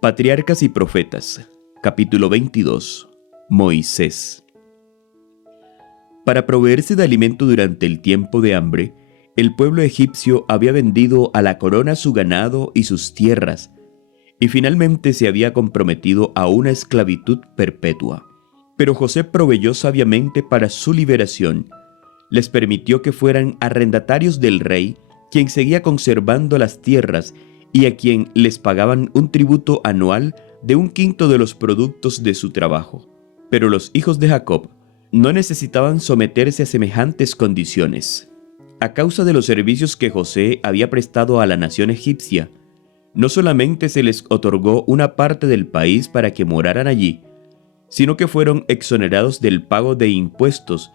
Patriarcas y Profetas, capítulo 22. Moisés. Para proveerse de alimento durante el tiempo de hambre, el pueblo egipcio había vendido a la corona su ganado y sus tierras, y finalmente se había comprometido a una esclavitud perpetua. Pero José proveyó sabiamente para su liberación. Les permitió que fueran arrendatarios del rey, quien seguía conservando las tierras y a quien les pagaban un tributo anual de 1/5 de los productos de su trabajo. Pero los hijos de Jacob no necesitaban someterse a semejantes condiciones. A causa de los servicios que José había prestado a la nación egipcia, no solamente se les otorgó una parte del país para que moraran allí, sino que fueron exonerados del pago de impuestos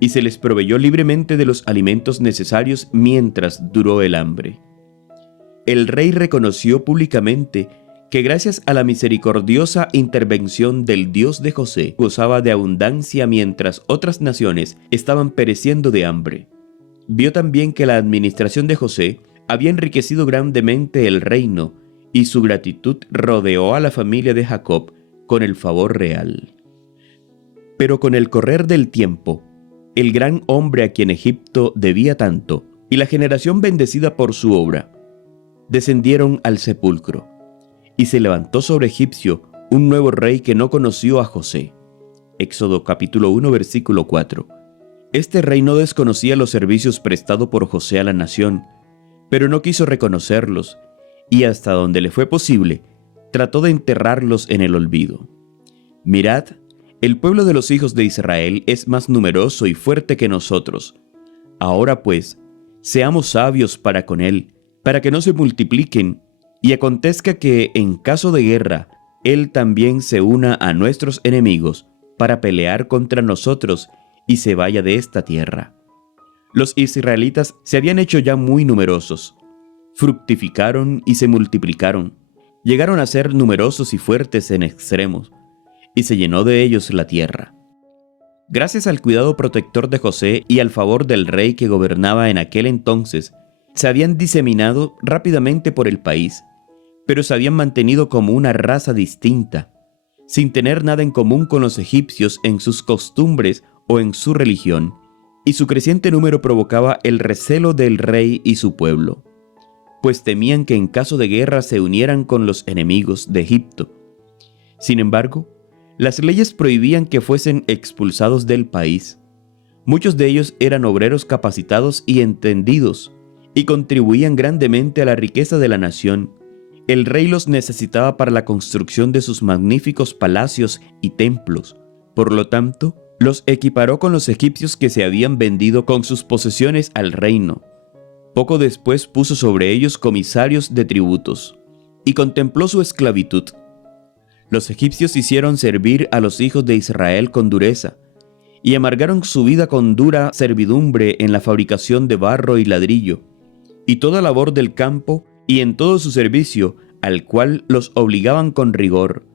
y se les proveyó libremente de los alimentos necesarios mientras duró el hambre. El rey reconoció públicamente que gracias a la misericordiosa intervención del Dios de José gozaba de abundancia mientras otras naciones estaban pereciendo de hambre. Vio también que la administración de José había enriquecido grandemente el reino y su gratitud rodeó a la familia de Jacob con el favor real. Pero con el correr del tiempo, el gran hombre a quien Egipto debía tanto y la generación bendecida por su obra, descendieron al sepulcro, y se levantó sobre Egipcio un nuevo rey que no conoció a José. Éxodo capítulo 1 versículo 4. Este rey no desconocía los servicios prestados por José a la nación, pero no quiso reconocerlos, y hasta donde le fue posible, trató de enterrarlos en el olvido. Mirad, el pueblo de los hijos de Israel es más numeroso y fuerte que nosotros. Ahora pues, seamos sabios para con él, para que no se multipliquen, y acontezca que, en caso de guerra, él también se una a nuestros enemigos para pelear contra nosotros y se vaya de esta tierra. Los israelitas se habían hecho ya muy numerosos, fructificaron y se multiplicaron, llegaron a ser numerosos y fuertes en extremos, y se llenó de ellos la tierra. Gracias al cuidado protector de José y al favor del rey que gobernaba en aquel entonces, se habían diseminado rápidamente por el país, pero se habían mantenido como una raza distinta, sin tener nada en común con los egipcios en sus costumbres o en su religión, y su creciente número provocaba el recelo del rey y su pueblo, pues temían que en caso de guerra se unieran con los enemigos de Egipto. Sin embargo, las leyes prohibían que fuesen expulsados del país. Muchos de ellos eran obreros capacitados y entendidos, y contribuían grandemente a la riqueza de la nación. El rey los necesitaba para la construcción de sus magníficos palacios y templos. Por lo tanto, los equiparó con los egipcios que se habían vendido con sus posesiones al reino. Poco después puso sobre ellos comisarios de tributos, y contempló su esclavitud. Los egipcios hicieron servir a los hijos de Israel con dureza, y amargaron su vida con dura servidumbre en la fabricación de barro y ladrillo, y toda labor del campo y en todo su servicio, al cual los obligaban con rigor.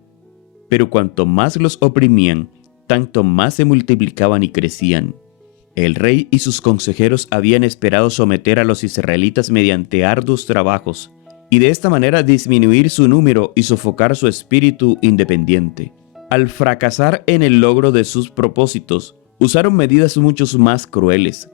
Pero cuanto más los oprimían, tanto más se multiplicaban y crecían. El rey y sus consejeros habían esperado someter a los israelitas mediante arduos trabajos, y de esta manera disminuir su número y sofocar su espíritu independiente. Al fracasar en el logro de sus propósitos, usaron medidas mucho más crueles.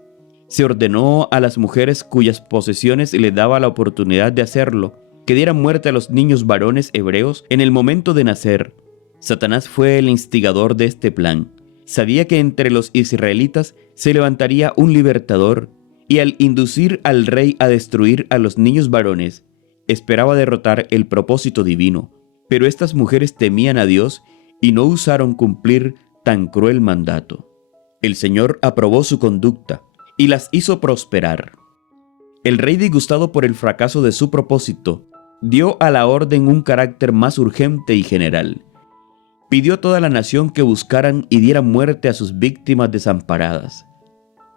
Se ordenó a las mujeres cuyas posesiones le daba la oportunidad de hacerlo, que dieran muerte a los niños varones hebreos en el momento de nacer. Satanás fue el instigador de este plan. Sabía que entre los israelitas se levantaría un libertador, y al inducir al rey a destruir a los niños varones, esperaba derrotar el propósito divino. Pero estas mujeres temían a Dios y no osaron cumplir tan cruel mandato. El Señor aprobó su conducta y las hizo prosperar. El rey, disgustado por el fracaso de su propósito, dio a la orden un carácter más urgente y general. Pidió a toda la nación que buscaran y dieran muerte a sus víctimas desamparadas.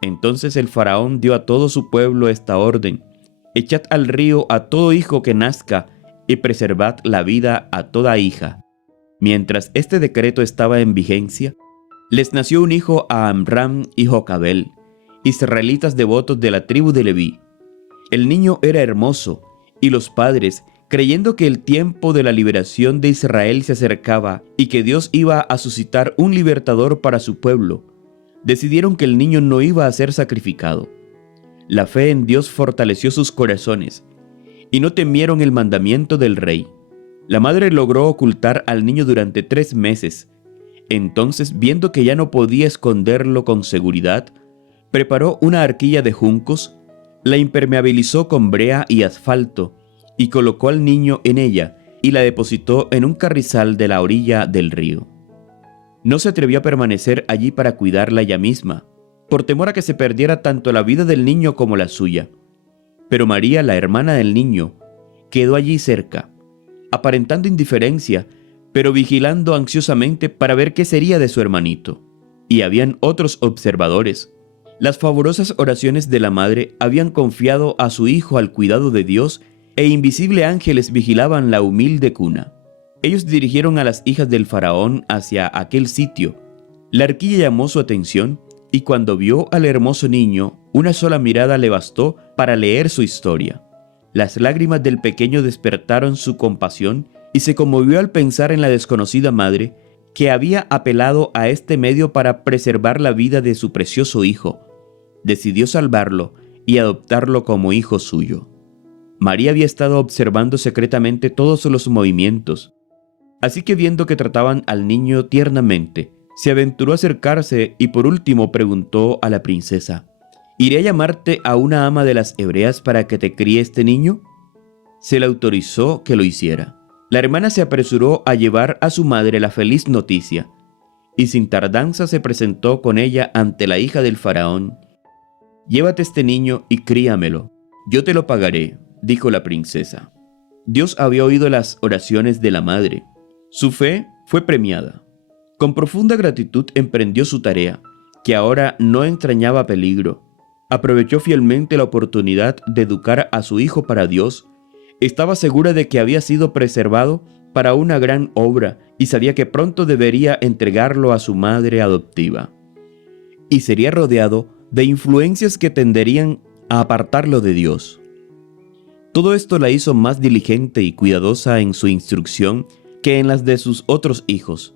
Entonces el faraón dio a todo su pueblo esta orden: echad al río a todo hijo que nazca y preservad la vida a toda hija. Mientras este decreto estaba en vigencia, les nació un hijo a Amram y Jocabel, israelitas devotos de la tribu de Leví. El niño era hermoso, y los padres, Creyendo que el tiempo de la liberación de Israel se acercaba y que Dios iba a suscitar un libertador para su pueblo, decidieron que el niño no iba a ser sacrificado. La fe en Dios fortaleció sus corazones y no temieron el mandamiento del rey. La madre logró ocultar al niño durante 3 meses. Entonces, viendo que ya no podía esconderlo con seguridad, preparó una arquilla de juncos, la impermeabilizó con brea y asfalto y colocó al niño en ella y la depositó en un carrizal de la orilla del río. No se atrevió a permanecer allí para cuidarla ella misma, por temor a que se perdiera tanto la vida del niño como la suya. Pero María, la hermana del niño, quedó allí cerca, aparentando indiferencia, pero vigilando ansiosamente para ver qué sería de su hermanito. Y habían otros observadores. Las favorosas oraciones de la madre habían confiado a su hijo al cuidado de Dios e invisibles ángeles vigilaban la humilde cuna. Ellos dirigieron a las hijas del faraón hacia aquel sitio. La arquilla llamó su atención y cuando vio al hermoso niño, una sola mirada le bastó para leer su historia. Las lágrimas del pequeño despertaron su compasión y se conmovió al pensar en la desconocida madre que había apelado a este medio para preservar la vida de su precioso hijo. Decidió salvarlo y adoptarlo como hijo suyo. María había estado observando secretamente todos los movimientos, así que viendo que trataban al niño tiernamente, se aventuró a acercarse y por último preguntó a la princesa: ¿Iré a llamarte a una ama de las hebreas para que te críe este niño? Se le autorizó que lo hiciera. La hermana se apresuró a llevar a su madre la feliz noticia, y sin tardanza se presentó con ella ante la hija del faraón. «Llévate este niño y críamelo. Yo te lo pagaré», dijo la princesa. Dios había oído las oraciones de la madre. Su fe fue premiada. Con profunda gratitud emprendió su tarea, que ahora no entrañaba peligro. Aprovechó fielmente la oportunidad de educar a su hijo para Dios. Estaba segura de que había sido preservado para una gran obra y sabía que pronto debería entregarlo a su madre adoptiva. Y sería rodeado de influencias que tenderían a apartarlo de Dios. Todo esto la hizo más diligente y cuidadosa en su instrucción que en las de sus otros hijos.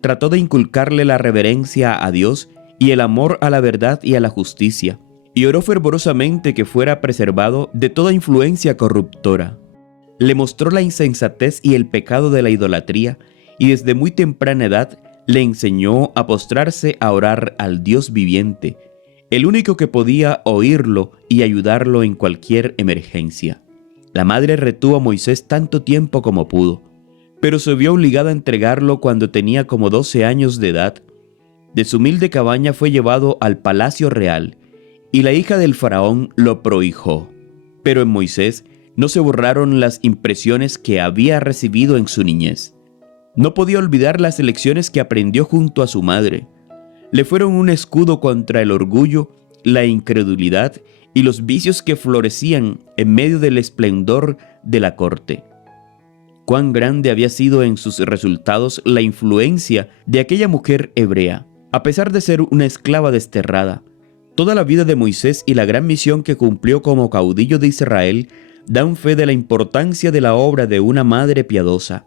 Trató de inculcarle la reverencia a Dios y el amor a la verdad y a la justicia, y oró fervorosamente que fuera preservado de toda influencia corruptora. Le mostró la insensatez y el pecado de la idolatría, y desde muy temprana edad le enseñó a postrarse a orar al Dios viviente, el único que podía oírlo y ayudarlo en cualquier emergencia. La madre retuvo a Moisés tanto tiempo como pudo, pero se vio obligada a entregarlo cuando tenía como 12 años de edad. De su humilde cabaña fue llevado al palacio real, y la hija del faraón lo prohijó. Pero en Moisés no se borraron las impresiones que había recibido en su niñez. No podía olvidar las lecciones que aprendió junto a su madre. Le fueron un escudo contra el orgullo, la incredulidad y los vicios que florecían en medio del esplendor de la corte. Cuán grande había sido en sus resultados la influencia de aquella mujer hebrea, a pesar de ser una esclava desterrada. Toda la vida de Moisés y la gran misión que cumplió como caudillo de Israel dan fe de la importancia de la obra de una madre piadosa.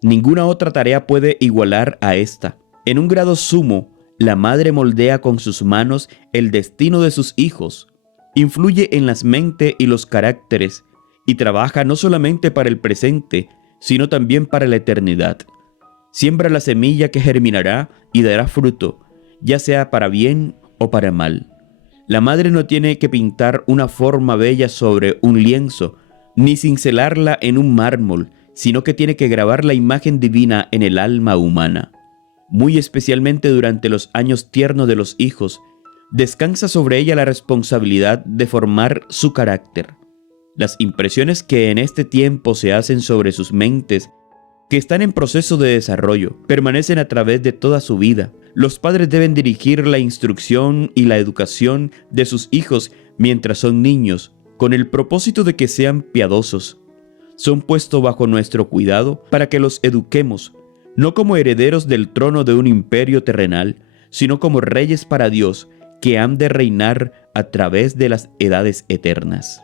Ninguna otra tarea puede igualar a esta. En un grado sumo, la madre moldea con sus manos el destino de sus hijos, influye en las mentes y los caracteres, y trabaja no solamente para el presente, sino también para la eternidad. Siembra la semilla que germinará y dará fruto, ya sea para bien o para mal. La madre no tiene que pintar una forma bella sobre un lienzo, ni cincelarla en un mármol, sino que tiene que grabar la imagen divina en el alma humana. Muy especialmente durante los años tiernos de los hijos, descansa sobre ella la responsabilidad de formar su carácter. Las impresiones que en este tiempo se hacen sobre sus mentes, que están en proceso de desarrollo, permanecen a través de toda su vida. Los padres deben dirigir la instrucción y la educación de sus hijos mientras son niños, con el propósito de que sean piadosos. Son puestos bajo nuestro cuidado para que los eduquemos, no como herederos del trono de un imperio terrenal, sino como reyes para Dios, que han de reinar a través de las edades eternas.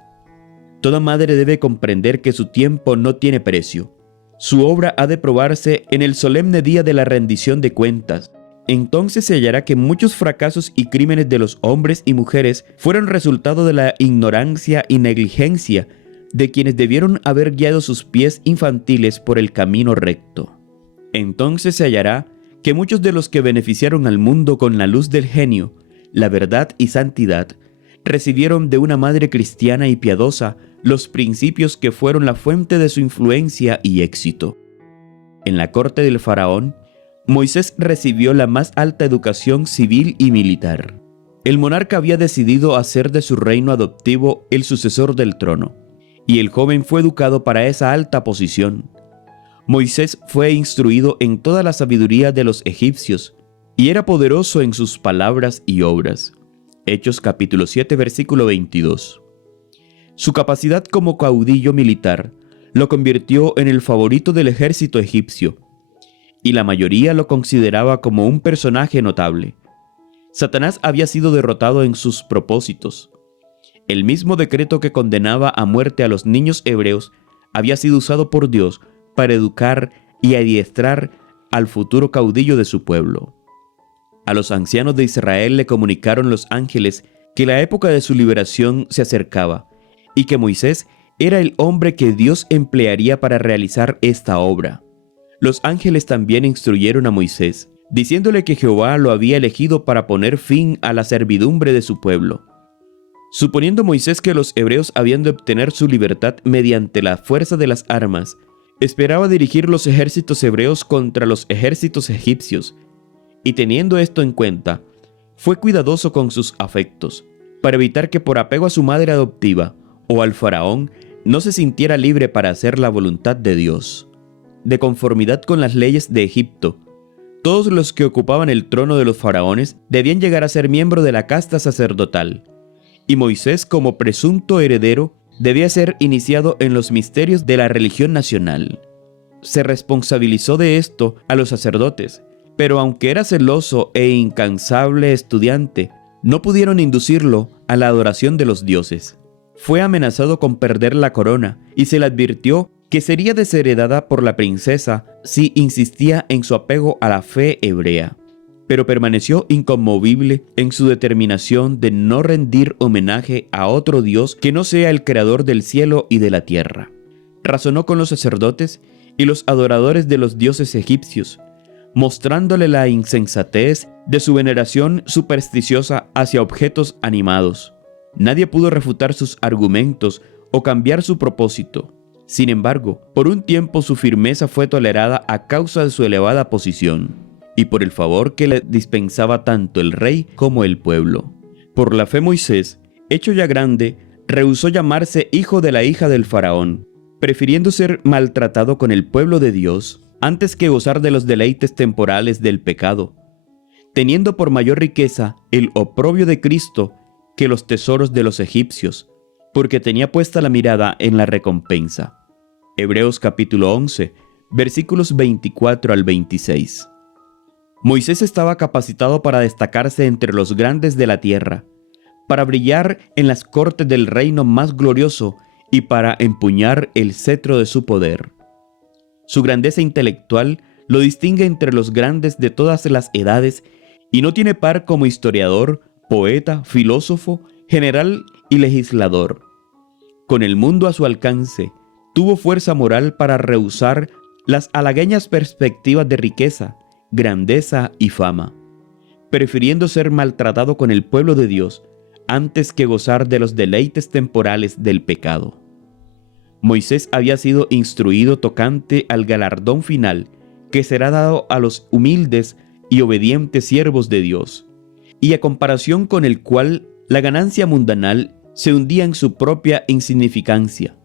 Toda madre debe comprender que su tiempo no tiene precio. Su obra ha de probarse en el solemne día de la rendición de cuentas. Entonces se hallará que muchos fracasos y crímenes de los hombres y mujeres fueron resultado de la ignorancia y negligencia de quienes debieron haber guiado sus pies infantiles por el camino recto. Entonces se hallará que muchos de los que beneficiaron al mundo con la luz del genio, la verdad y santidad, recibieron de una madre cristiana y piadosa los principios que fueron la fuente de su influencia y éxito. En la corte del faraón, Moisés recibió la más alta educación civil y militar. El monarca había decidido hacer de su reino adoptivo el sucesor del trono, y el joven fue educado para esa alta posición. Moisés fue instruido en toda la sabiduría de los egipcios, y era poderoso en sus palabras y obras. Hechos capítulo 7, versículo 22. Su capacidad como caudillo militar lo convirtió en el favorito del ejército egipcio, y la mayoría lo consideraba como un personaje notable. Satanás había sido derrotado en sus propósitos. El mismo decreto que condenaba a muerte a los niños hebreos había sido usado por Dios para educar y adiestrar al futuro caudillo de su pueblo. A los ancianos de Israel le comunicaron los ángeles que la época de su liberación se acercaba y que Moisés era el hombre que Dios emplearía para realizar esta obra. Los ángeles también instruyeron a Moisés, diciéndole que Jehová lo había elegido para poner fin a la servidumbre de su pueblo. Suponiendo Moisés que los hebreos habían de obtener su libertad mediante la fuerza de las armas, esperaba dirigir los ejércitos hebreos contra los ejércitos egipcios, y teniendo esto en cuenta, fue cuidadoso con sus afectos, para evitar que por apego a su madre adoptiva o al faraón no se sintiera libre para hacer la voluntad de Dios. De conformidad con las leyes de Egipto, todos los que ocupaban el trono de los faraones debían llegar a ser miembro de la casta sacerdotal, y Moisés, como presunto heredero, debía ser iniciado en los misterios de la religión nacional. Se responsabilizó de esto a los sacerdotes, pero aunque era celoso e incansable estudiante, no pudieron inducirlo a la adoración de los dioses. Fue amenazado con perder la corona y se le advirtió que sería desheredada por la princesa si insistía en su apego a la fe hebrea. Pero permaneció inconmovible en su determinación de no rendir homenaje a otro Dios que no sea el creador del cielo y de la tierra. Razonó con los sacerdotes y los adoradores de los dioses egipcios, mostrándole la insensatez de su veneración supersticiosa hacia objetos animados. Nadie pudo refutar sus argumentos o cambiar su propósito. Sin embargo, por un tiempo su firmeza fue tolerada a causa de su elevada posición y por el favor que le dispensaba tanto el rey como el pueblo. Por la fe Moisés, hecho ya grande, rehusó llamarse hijo de la hija del faraón, prefiriendo ser maltratado con el pueblo de Dios antes que gozar de los deleites temporales del pecado, teniendo por mayor riqueza el oprobio de Cristo que los tesoros de los egipcios, porque tenía puesta la mirada en la recompensa. Hebreos capítulo 11, versículos 24 al 26. Moisés estaba capacitado para destacarse entre los grandes de la tierra, para brillar en las cortes del reino más glorioso y para empuñar el cetro de su poder. Su grandeza intelectual lo distingue entre los grandes de todas las edades y no tiene par como historiador, poeta, filósofo, general y legislador. Con el mundo a su alcance, tuvo fuerza moral para rehusar las halagueñas perspectivas de riqueza, grandeza y fama, prefiriendo ser maltratado con el pueblo de Dios antes que gozar de los deleites temporales del pecado. Moisés había sido instruido tocante al galardón final que será dado a los humildes y obedientes siervos de Dios, y a comparación con el cual la ganancia mundanal se hundía en su propia insignificancia.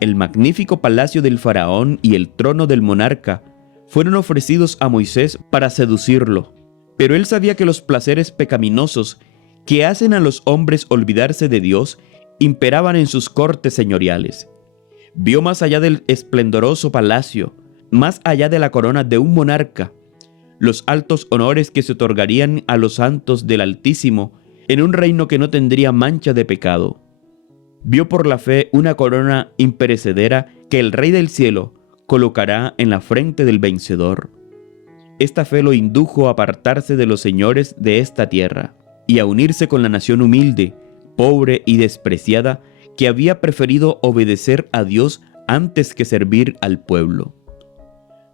El magnífico palacio del faraón y el trono del monarca fueron ofrecidos a Moisés para seducirlo, pero él sabía que los placeres pecaminosos que hacen a los hombres olvidarse de Dios imperaban en sus cortes señoriales. Vio más allá del esplendoroso palacio, más allá de la corona de un monarca, los altos honores que se otorgarían a los santos del Altísimo en un reino que no tendría mancha de pecado. vio por la fe una corona imperecedera que el Rey del cielo colocará en la frente del vencedor. Esta fe lo indujo a apartarse de los señores de esta tierra y a unirse con la nación humilde, pobre y despreciada que había preferido obedecer a Dios antes que servir al pueblo.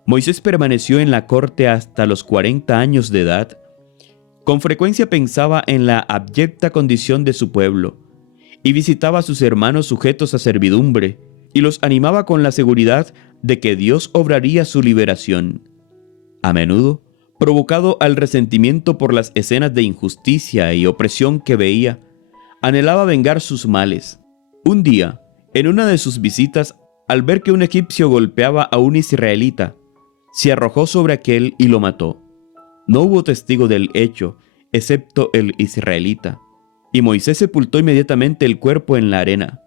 Moisés permaneció en la corte hasta los 40 años de edad. Con frecuencia pensaba en la abyecta condición de su pueblo y visitaba a sus hermanos sujetos a servidumbre y los animaba con la seguridad de que Dios obraría su liberación. A menudo, provocado al resentimiento por las escenas de injusticia y opresión que veía, anhelaba vengar sus males. Un día, en una de sus visitas, al ver que un egipcio golpeaba a un israelita, se arrojó sobre aquél y lo mató. No hubo testigo del hecho, excepto el israelita, y Moisés sepultó inmediatamente el cuerpo en la arena,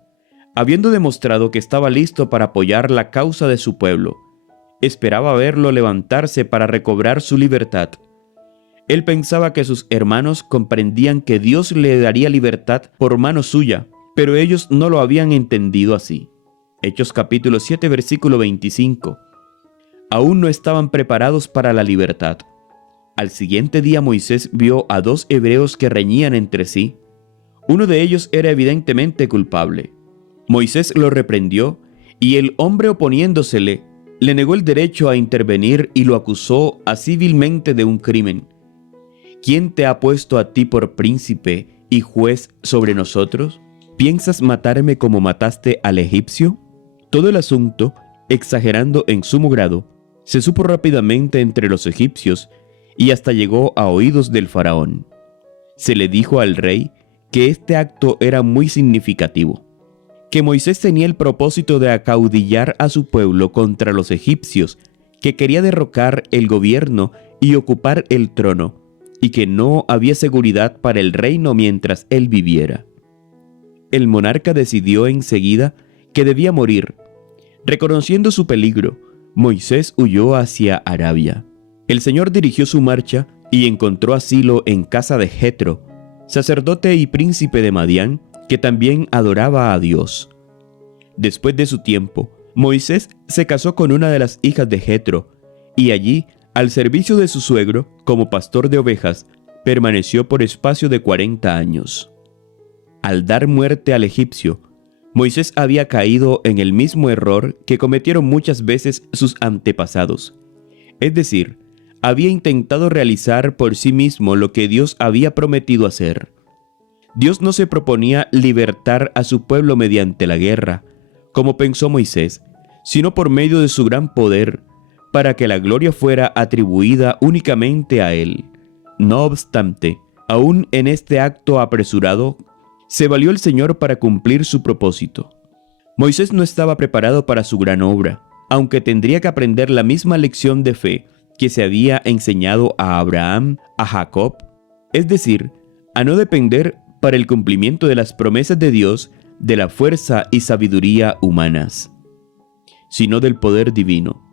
habiendo demostrado que estaba listo para apoyar la causa de su pueblo. Esperaba verlo levantarse para recobrar su libertad. Él pensaba que sus hermanos comprendían que Dios le daría libertad por mano suya, pero ellos no lo habían entendido así. Hechos capítulo 7, versículo 25. Aún no estaban preparados para la libertad. Al siguiente día Moisés vio a dos hebreos que reñían entre sí. Uno de ellos era evidentemente culpable. Moisés lo reprendió y el hombre oponiéndosele le negó el derecho a intervenir y lo acusó así vilmente de un crimen. ¿Quién te ha puesto a ti por príncipe y juez sobre nosotros? ¿Piensas matarme como mataste al egipcio? Todo el asunto, exagerando en sumo grado, se supo rápidamente entre los egipcios y hasta llegó a oídos del faraón. Se le dijo al rey que este acto era muy significativo, que Moisés tenía el propósito de acaudillar a su pueblo contra los egipcios, que quería derrocar el gobierno y ocupar el trono, y que no había seguridad para el reino mientras él viviera. El monarca decidió enseguida que debía morir. Reconociendo su peligro, Moisés huyó hacia Arabia. El Señor dirigió su marcha y encontró asilo en casa de Jetro, sacerdote y príncipe de Madián, que también adoraba a Dios. Después de su tiempo, Moisés se casó con una de las hijas de Jetro, y allí, al servicio de su suegro, como pastor de ovejas, permaneció por espacio de 40 años. Al dar muerte al egipcio, Moisés había caído en el mismo error que cometieron muchas veces sus antepasados. Es decir, había intentado realizar por sí mismo lo que Dios había prometido hacer. Dios no se proponía libertar a su pueblo mediante la guerra, como pensó Moisés, sino por medio de su gran poder, para que la gloria fuera atribuida únicamente a él. No obstante, aún en este acto apresurado, se valió el Señor para cumplir su propósito. Moisés no estaba preparado para su gran obra, aunque tendría que aprender la misma lección de fe que se había enseñado a Abraham, a Jacob, es decir, a no depender para el cumplimiento de las promesas de Dios de la fuerza y sabiduría humanas, sino del poder divino.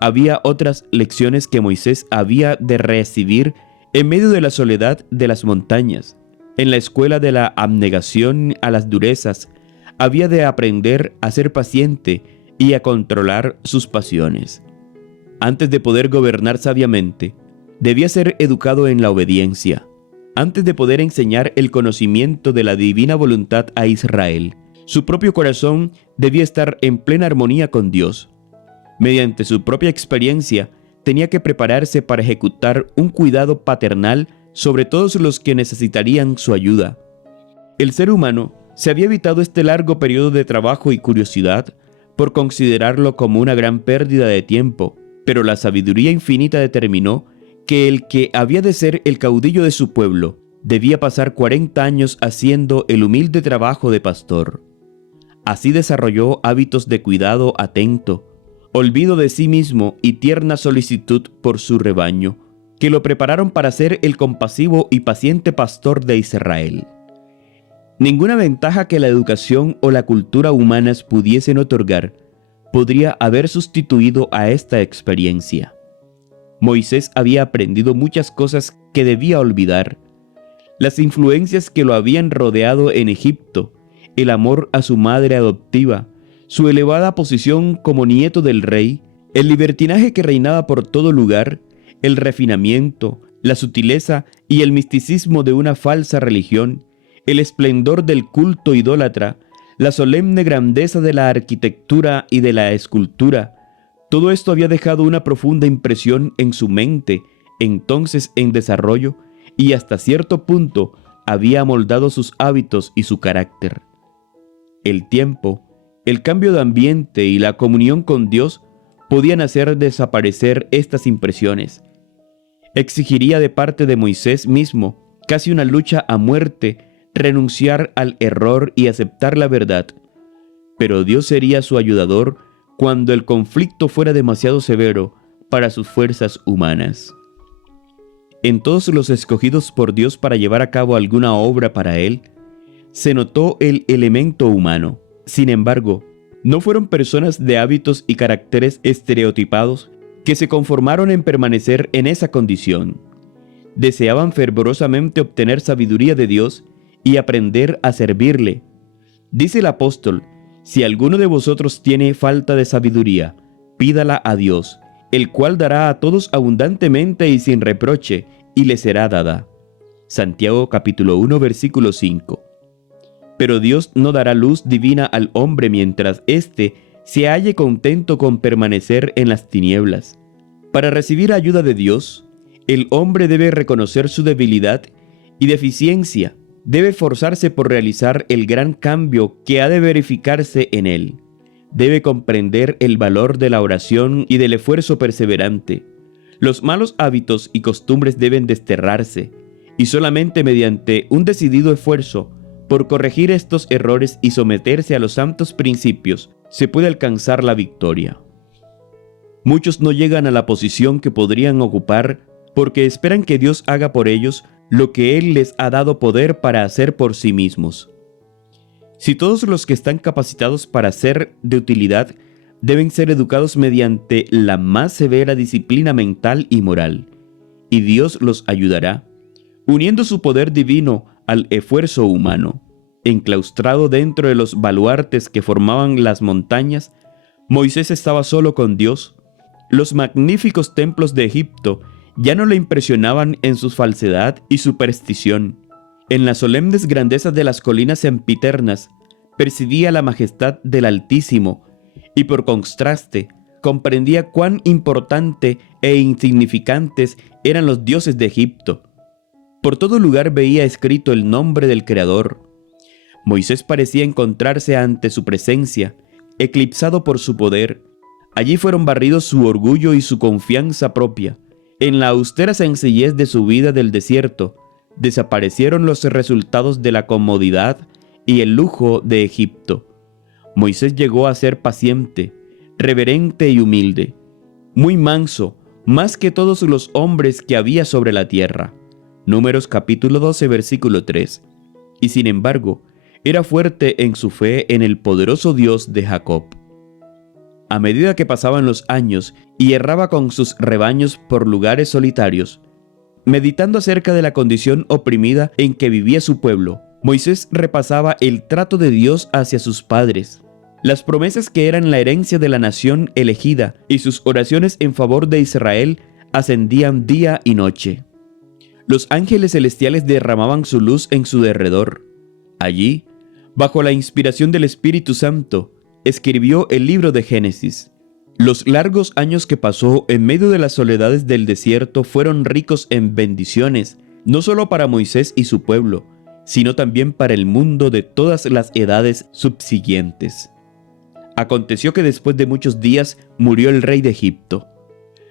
Había otras lecciones que Moisés había de recibir en medio de la soledad de las montañas. En la escuela de la abnegación a las durezas, había de aprender a ser paciente y a controlar sus pasiones. Antes de poder gobernar sabiamente, debía ser educado en la obediencia. Antes de poder enseñar el conocimiento de la divina voluntad a Israel, su propio corazón debía estar en plena armonía con Dios. Mediante su propia experiencia, tenía que prepararse para ejecutar un cuidado paternal sobre todos los que necesitarían su ayuda. El ser humano se había evitado este largo periodo de trabajo y curiosidad por considerarlo como una gran pérdida de tiempo, pero la sabiduría infinita determinó que el que había de ser el caudillo de su pueblo debía pasar 40 años haciendo el humilde trabajo de pastor. Así desarrolló hábitos de cuidado atento, olvido de sí mismo y tierna solicitud por su rebaño, que lo prepararon para ser el compasivo y paciente pastor de Israel. Ninguna ventaja que la educación o la cultura humanas pudiesen otorgar podría haber sustituido a esta experiencia. Moisés había aprendido muchas cosas que debía olvidar. Las influencias que lo habían rodeado en Egipto el amor a su madre adoptiva, su elevada posición como nieto del rey, el libertinaje que reinaba por todo lugar, el refinamiento, la sutileza y el misticismo de una falsa religión, el esplendor del culto idólatra, la solemne grandeza de la arquitectura y de la escultura, todo esto había dejado una profunda impresión en su mente, entonces en desarrollo, y hasta cierto punto había amoldado sus hábitos y su carácter. El tiempo, el cambio de ambiente y la comunión con Dios podían hacer desaparecer estas impresiones. Exigiría de parte de Moisés mismo casi una lucha a muerte, renunciar al error y aceptar la verdad. Pero Dios sería su ayudador cuando el conflicto fuera demasiado severo para sus fuerzas humanas. En todos los escogidos por Dios para llevar a cabo alguna obra para Él, se notó el elemento humano. Sin embargo, no fueron personas de hábitos y caracteres estereotipados que se conformaron en permanecer en esa condición. Deseaban fervorosamente obtener sabiduría de Dios y aprender a servirle. Dice el apóstol: si alguno de vosotros tiene falta de sabiduría, pídala a Dios, el cual dará a todos abundantemente y sin reproche, y le será dada. Santiago capítulo 1 versículo 5. Pero Dios no dará luz divina al hombre mientras éste se halle contento con permanecer en las tinieblas. Para recibir ayuda de Dios, el hombre debe reconocer su debilidad y deficiencia, debe esforzarse por realizar el gran cambio que ha de verificarse en él. Debe comprender el valor de la oración y del esfuerzo perseverante. Los malos hábitos y costumbres deben desterrarse, y solamente mediante un decidido esfuerzo por corregir estos errores y someterse a los santos principios se puede alcanzar la victoria. Muchos no llegan a la posición que podrían ocupar porque esperan que Dios haga por ellos lo que Él les ha dado poder para hacer por sí mismos. Si todos los que están capacitados para ser de utilidad deben ser educados mediante la más severa disciplina mental y moral, y Dios los ayudará, uniendo su poder divino al esfuerzo humano. Enclaustrado dentro de los baluartes que formaban las montañas, Moisés estaba solo con Dios. Los magníficos templos de Egipto ya no le impresionaban en su falsedad y superstición. En las solemnes grandezas de las colinas sempiternas percibía la majestad del Altísimo y por contraste comprendía cuán importante e insignificantes eran los dioses de Egipto. Por todo lugar veía escrito el nombre del Creador. Moisés parecía encontrarse ante su presencia, eclipsado por su poder. Allí fueron barridos su orgullo y su confianza propia. En la austera sencillez de su vida del desierto, desaparecieron los resultados de la comodidad y el lujo de Egipto. Moisés llegó a ser paciente, reverente y humilde, muy manso, más que todos los hombres que había sobre la tierra. Números capítulo 12 versículo 3. Y sin embargo, era fuerte en su fe en el poderoso Dios de Jacob. A medida que pasaban los años y erraba con sus rebaños por lugares solitarios, meditando acerca de la condición oprimida en que vivía su pueblo, Moisés repasaba el trato de Dios hacia sus padres, las promesas que eran la herencia de la nación elegida, y sus oraciones en favor de Israel ascendían día y noche. Los ángeles celestiales derramaban su luz en su derredor. Allí, bajo la inspiración del Espíritu Santo, escribió el libro de Génesis. Los largos años que pasó en medio de las soledades del desierto fueron ricos en bendiciones, no solo para Moisés y su pueblo, sino también para el mundo de todas las edades subsiguientes. Aconteció que después de muchos días murió el rey de Egipto.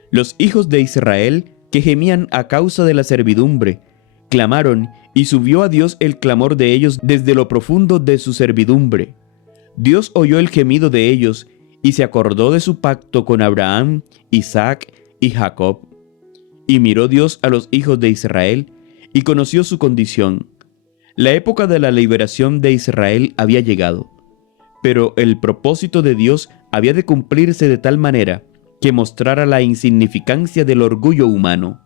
Los hijos de Israel, que gemían a causa de la servidumbre, clamaron, y subió a Dios el clamor de ellos desde lo profundo de su servidumbre. Dios oyó el gemido de ellos, y se acordó de su pacto con Abraham, Isaac y Jacob. Y miró Dios a los hijos de Israel, y conoció su condición. La época de la liberación de Israel había llegado, pero el propósito de Dios había de cumplirse de tal manera que mostrara la insignificancia del orgullo humano.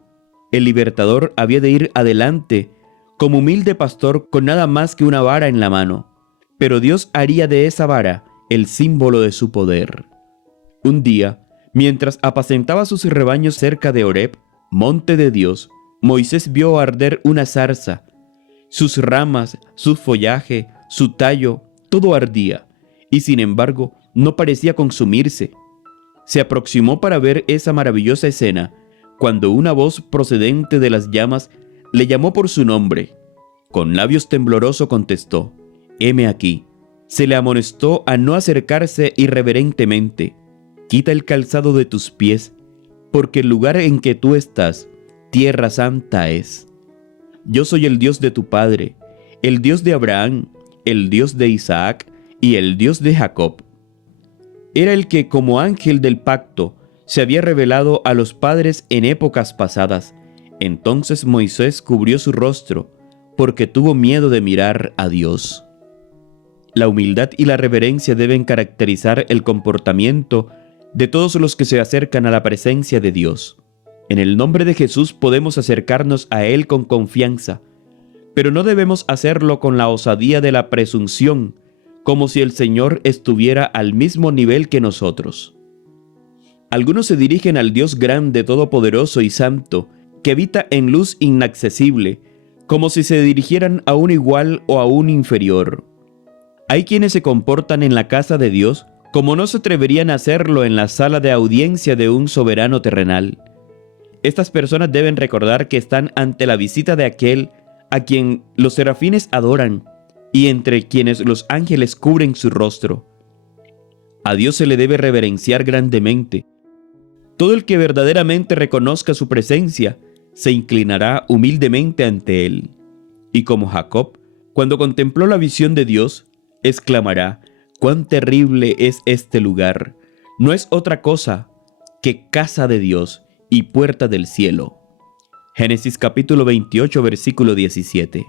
El libertador había de ir adelante como humilde pastor con nada más que una vara en la mano. pero Dios haría de esa vara el símbolo de su poder. Un día, mientras apacentaba sus rebaños cerca de Horeb, monte de Dios, Moisés vio arder una zarza. Sus ramas, su follaje, su tallo, todo ardía, y sin embargo no parecía consumirse. Se aproximó para ver esa maravillosa escena, cuando una voz procedente de las llamas le llamó por su nombre. Con labios temblorosos contestó: «Heme aquí». Se le amonestó a no acercarse irreverentemente. «Quita el calzado de tus pies, porque el lugar en que tú estás, tierra santa es. Yo soy el Dios de tu padre, el Dios de Abraham, el Dios de Isaac y el Dios de Jacob». Era el que, como ángel del pacto, se había revelado a los padres en épocas pasadas. Entonces Moisés cubrió su rostro, porque tuvo miedo de mirar a Dios. La humildad y la reverencia deben caracterizar el comportamiento de todos los que se acercan a la presencia de Dios. En el nombre de Jesús podemos acercarnos a Él con confianza, pero no debemos hacerlo con la osadía de la presunción, como si el Señor estuviera al mismo nivel que nosotros. Algunos se dirigen al Dios grande, todopoderoso y santo, que habita en luz inaccesible, como si se dirigieran a un igual o a un inferior. Hay quienes se comportan en la casa de Dios como no se atreverían a hacerlo en la sala de audiencia de un soberano terrenal. Estas personas deben recordar que están ante la visita de aquel a quien los serafines adoran y entre quienes los ángeles cubren su rostro. A Dios se le debe reverenciar grandemente. Todo el que verdaderamente reconozca su presencia se inclinará humildemente ante Él. Y como Jacob, cuando contempló la visión de Dios, exclamará: «¡Cuán terrible es este lugar! No es otra cosa que casa de Dios y puerta del cielo». Génesis capítulo 28, versículo 17.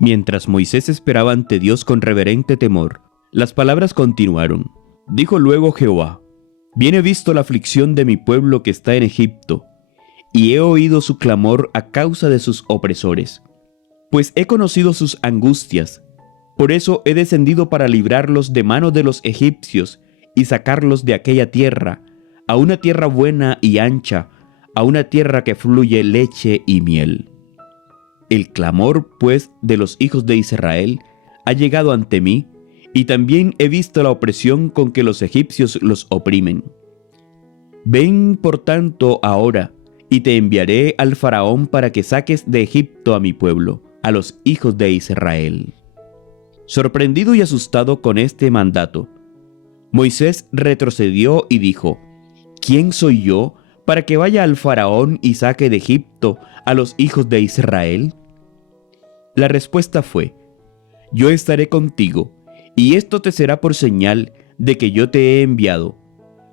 Mientras Moisés esperaba ante Dios con reverente temor, las palabras continuaron. Dijo luego Jehová: «Bien he visto la aflicción de mi pueblo que está en Egipto, y he oído su clamor a causa de sus opresores, pues he conocido sus angustias. Por eso he descendido para librarlos de mano de los egipcios y sacarlos de aquella tierra, a una tierra buena y ancha, a una tierra que fluye leche y miel». El clamor, pues, de los hijos de Israel ha llegado ante mí, y también he visto la opresión con que los egipcios los oprimen. Ven, por tanto, ahora, y te enviaré al faraón para que saques de Egipto a mi pueblo, a los hijos de Israel. Sorprendido y asustado con este mandato, Moisés retrocedió y dijo: «¿Quién soy yo para que vaya al faraón y saque de Egipto a los hijos de Israel?». La respuesta fue: «Yo estaré contigo, y esto te será por señal de que yo te he enviado.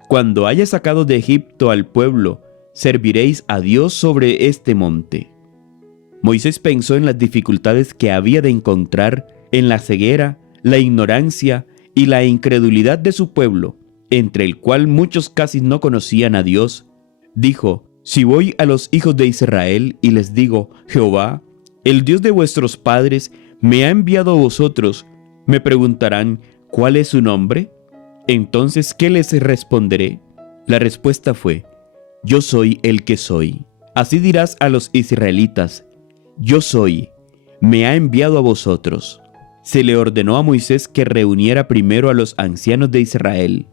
Cuando hayas sacado de Egipto al pueblo, serviréis a Dios sobre este monte». Moisés pensó en las dificultades que había de encontrar en la ceguera, la ignorancia y la incredulidad de su pueblo, entre el cual muchos casi no conocían a Dios. Dijo: «Si voy a los hijos de Israel y les digo: Jehová, el Dios de vuestros padres, me ha enviado a vosotros, me preguntarán: ¿cuál es su nombre? Entonces, ¿qué les responderé?». La respuesta fue: «Yo soy el que soy». Así dirás a los israelitas: «Yo soy, me ha enviado a vosotros». Se le ordenó a Moisés que reuniera primero a los ancianos de Israel,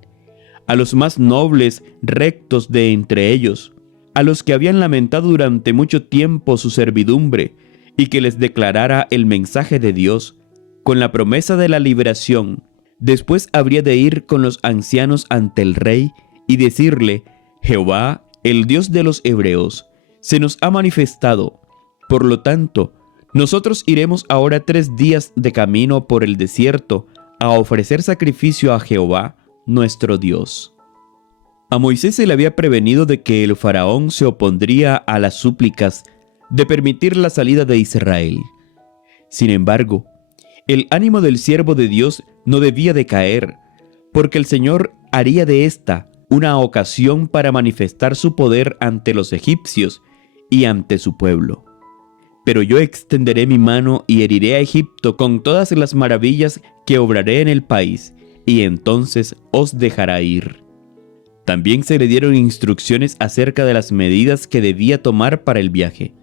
a los más nobles, rectos de entre ellos, a los que habían lamentado durante mucho tiempo su servidumbre, y que les declarara el mensaje de Dios, con la promesa de la liberación. Después habría de ir con los ancianos ante el rey y decirle: «Jehová, el Dios de los hebreos, se nos ha manifestado. Por lo tanto, nosotros iremos ahora 3 días de camino por el desierto a ofrecer sacrificio a Jehová, nuestro Dios». A Moisés se le había prevenido de que el faraón se opondría a las súplicas de permitir la salida de Israel. Sin embargo, el ánimo del siervo de Dios no debía decaer, porque el Señor haría de esta una ocasión para manifestar su poder ante los egipcios y ante su pueblo. Pero yo extenderé mi mano y heriré a Egipto con todas las maravillas que obraré en el país, y entonces os dejará ir. También se le dieron instrucciones acerca de las medidas que debía tomar para el viaje.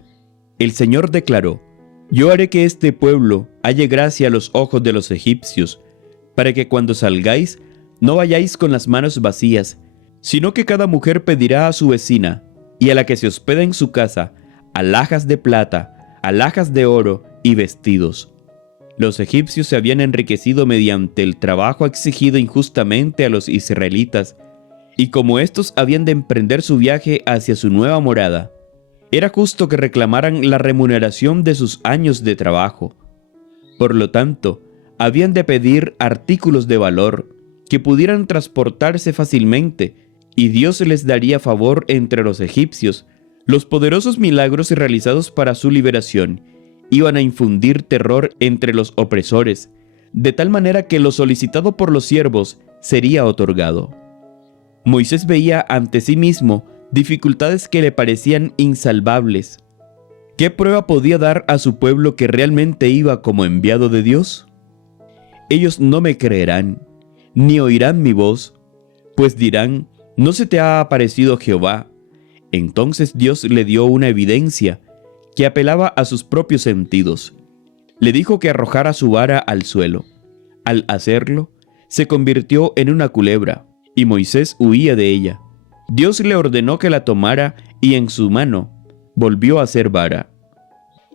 El Señor declaró: yo haré que este pueblo halle gracia a los ojos de los egipcios, para que cuando salgáis no vayáis con las manos vacías, sino que cada mujer pedirá a su vecina y a la que se hospeda en su casa alhajas de plata, alhajas de oro y vestidos. Los egipcios se habían enriquecido mediante el trabajo exigido injustamente a los israelitas, y como éstos habían de emprender su viaje hacia su nueva morada, era justo que reclamaran la remuneración de sus años de trabajo. Por lo tanto, habían de pedir artículos de valor que pudieran transportarse fácilmente, y Dios les daría favor entre los egipcios. Los poderosos milagros realizados para su liberación iban a infundir terror entre los opresores, de tal manera que lo solicitado por los siervos sería otorgado. Moisés veía ante sí mismo dificultades que le parecían insalvables. ¿Qué prueba podía dar a su pueblo que realmente iba como enviado de Dios? Ellos no me creerán, ni oirán mi voz, pues dirán: ¿no se te ha aparecido Jehová? Entonces Dios le dio una evidencia que apelaba a sus propios sentidos. Le dijo que arrojara su vara al suelo. Al hacerlo, se convirtió en una culebra, y Moisés huía de ella. Dios le ordenó que la tomara, y en su mano volvió a ser vara.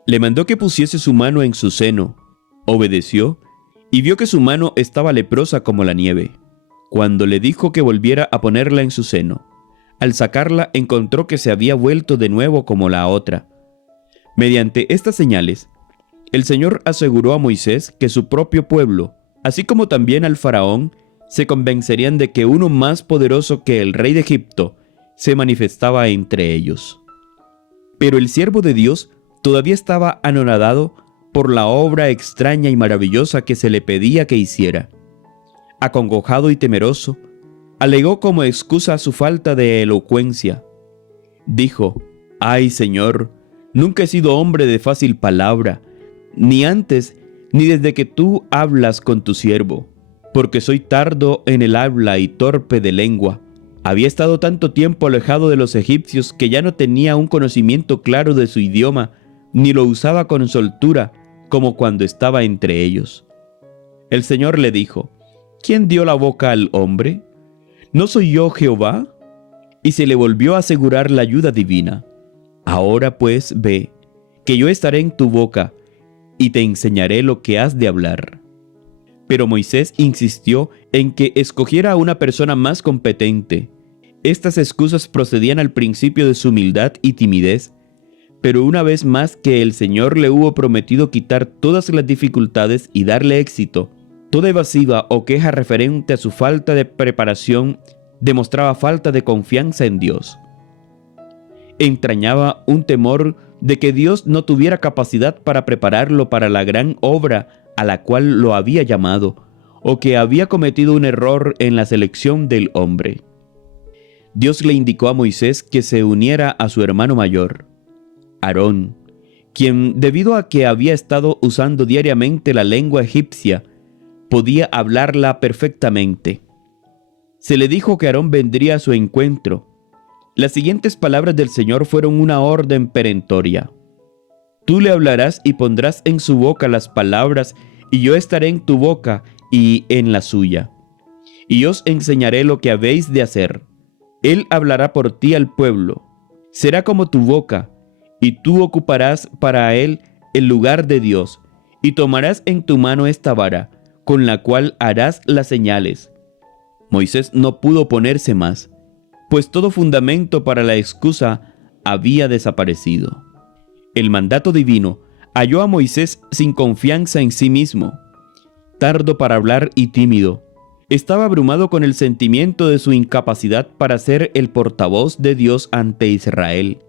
Le mandó que pusiese su mano en su seno. Obedeció, y vio que su mano estaba leprosa como la nieve. Cuando le dijo que volviera a ponerla en su seno, al sacarla encontró que se había vuelto de nuevo como la otra. Mediante estas señales, el Señor aseguró a Moisés que su propio pueblo, así como también al faraón, se convencerían de que uno más poderoso que el rey de Egipto se manifestaba entre ellos. Pero el siervo de Dios todavía estaba anonadado por la obra extraña y maravillosa que se le pedía que hiciera. Acongojado y temeroso, alegó como excusa su falta de elocuencia. Dijo: «Ay, Señor, nunca he sido hombre de fácil palabra, ni antes ni desde que tú hablas con tu siervo, porque soy tardo en el habla y torpe de lengua. Había estado tanto tiempo alejado de los egipcios que ya no tenía un conocimiento claro de su idioma, ni lo usaba con soltura como cuando estaba entre ellos». El Señor le dijo: «¿Quién dio la boca al hombre? ¿No soy yo Jehová?». Y se le volvió a asegurar la ayuda divina. «Ahora pues ve, que yo estaré en tu boca, y te enseñaré lo que has de hablar». Pero Moisés insistió en que escogiera a una persona más competente. Estas excusas procedían al principio de su humildad y timidez, pero una vez más que el Señor le hubo prometido quitar todas las dificultades y darle éxito, toda evasiva o queja referente a su falta de preparación demostraba falta de confianza en Dios. Entrañaba un temor de que Dios no tuviera capacidad para prepararlo para la gran obra a la cual lo había llamado, o que había cometido un error en la selección del hombre. Dios le indicó a Moisés que se uniera a su hermano mayor, Aarón, quien, debido a que había estado usando diariamente la lengua egipcia, podía hablarla perfectamente. Se le dijo que Aarón vendría a su encuentro. Las siguientes palabras del Señor fueron una orden perentoria: «Tú le hablarás y pondrás en su boca las palabras, y yo estaré en tu boca y en la suya. Y os enseñaré lo que habéis de hacer. Él hablará por ti al pueblo. Será como tu boca, y tú ocuparás para él el lugar de Dios, y tomarás en tu mano esta vara, con la cual harás las señales». Moisés no pudo ponerse más, pues todo fundamento para la excusa había desaparecido. El mandato divino halló a Moisés sin confianza en sí mismo, tardo para hablar y tímido. Estaba abrumado con el sentimiento de su incapacidad para ser el portavoz de Dios ante Israel.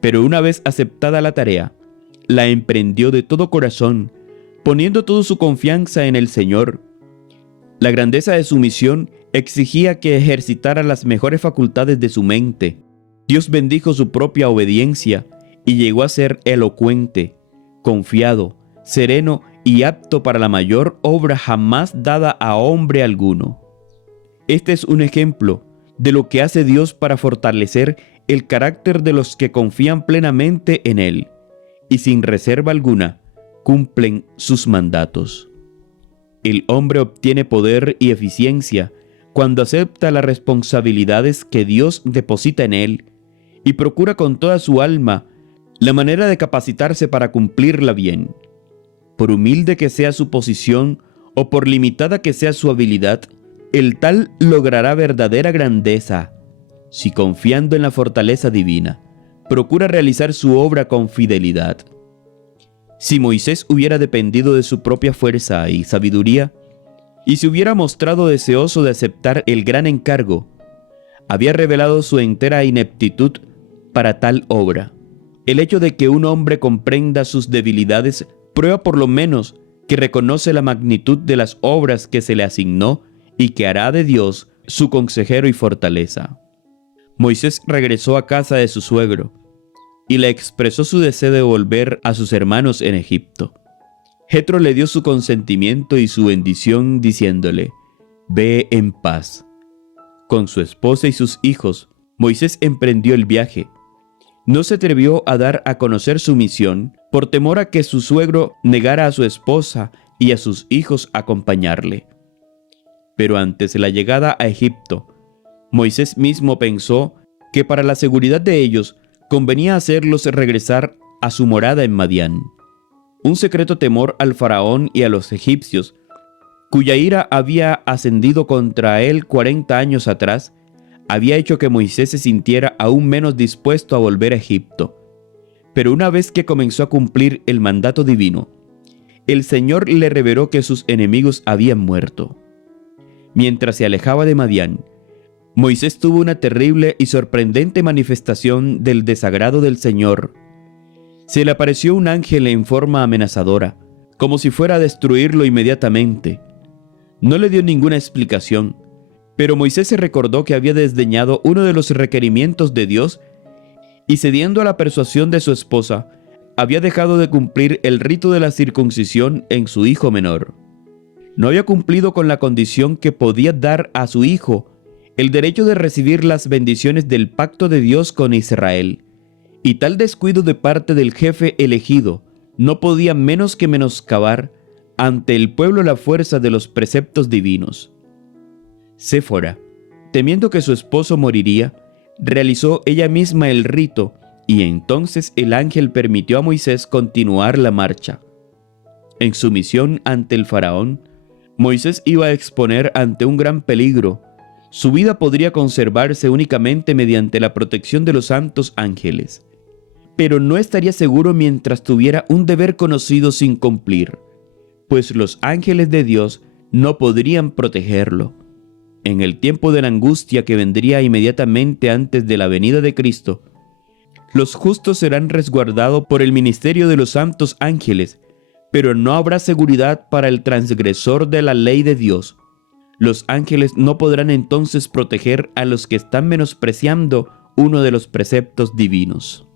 Pero una vez aceptada la tarea, la emprendió de todo corazón, poniendo toda su confianza en el Señor. La grandeza de su misión exigía que ejercitara las mejores facultades de su mente. Dios bendijo su propia obediencia y llegó a ser elocuente, confiado, sereno y apto para la mayor obra jamás dada a hombre alguno. Este es un ejemplo de lo que hace Dios para fortalecer el carácter de los que confían plenamente en Él y sin reserva alguna cumplen sus mandatos. El hombre obtiene poder y eficiencia cuando acepta las responsabilidades que Dios deposita en él y procura con toda su alma la manera de capacitarse para cumplirla bien. Por humilde que sea su posición o por limitada que sea su habilidad, el tal logrará verdadera grandeza si, confiando en la fortaleza divina, procura realizar su obra con fidelidad. Si Moisés hubiera dependido de su propia fuerza y sabiduría, y se hubiera mostrado deseoso de aceptar el gran encargo, había revelado su entera ineptitud para tal obra. El hecho de que un hombre comprenda sus debilidades prueba por lo menos que reconoce la magnitud de las obras que se le asignó y que hará de Dios su consejero y fortaleza. Moisés regresó a casa de su suegro y le expresó su deseo de volver a sus hermanos en Egipto. Jetro le dio su consentimiento y su bendición diciéndole: «Ve en paz». Con su esposa y sus hijos, Moisés emprendió el viaje. No se atrevió a dar a conocer su misión por temor a que su suegro negara a su esposa y a sus hijos acompañarle. Pero antes de la llegada a Egipto, Moisés mismo pensó que para la seguridad de ellos convenía hacerlos regresar a su morada en Madián. Un secreto temor al faraón y a los egipcios, cuya ira había ascendido contra él 40 años atrás, había hecho que Moisés se sintiera aún menos dispuesto a volver a Egipto. Pero una vez que comenzó a cumplir el mandato divino, el Señor le reveló que sus enemigos habían muerto. Mientras se alejaba de Madián, Moisés tuvo una terrible y sorprendente manifestación del desagrado del Señor. Se le apareció un ángel en forma amenazadora, como si fuera a destruirlo inmediatamente. No le dio ninguna explicación, pero Moisés se recordó que había desdeñado uno de los requerimientos de Dios y, cediendo a la persuasión de su esposa, había dejado de cumplir el rito de la circuncisión en su hijo menor. No había cumplido con la condición que podía dar a su hijo el derecho de recibir las bendiciones del pacto de Dios con Israel, y tal descuido de parte del jefe elegido no podía menos que menoscabar ante el pueblo la fuerza de los preceptos divinos. Séfora, temiendo que su esposo moriría, realizó ella misma el rito, y entonces el ángel permitió a Moisés continuar la marcha. En su misión ante el faraón, Moisés iba a exponer ante un gran peligro. Su vida podría conservarse únicamente mediante la protección de los santos ángeles, pero no estaría seguro mientras tuviera un deber conocido sin cumplir, pues los ángeles de Dios no podrían protegerlo. En el tiempo de la angustia que vendría inmediatamente antes de la venida de Cristo, los justos serán resguardados por el ministerio de los santos ángeles, pero no habrá seguridad para el transgresor de la ley de Dios. Los ángeles no podrán entonces proteger a los que están menospreciando uno de los preceptos divinos.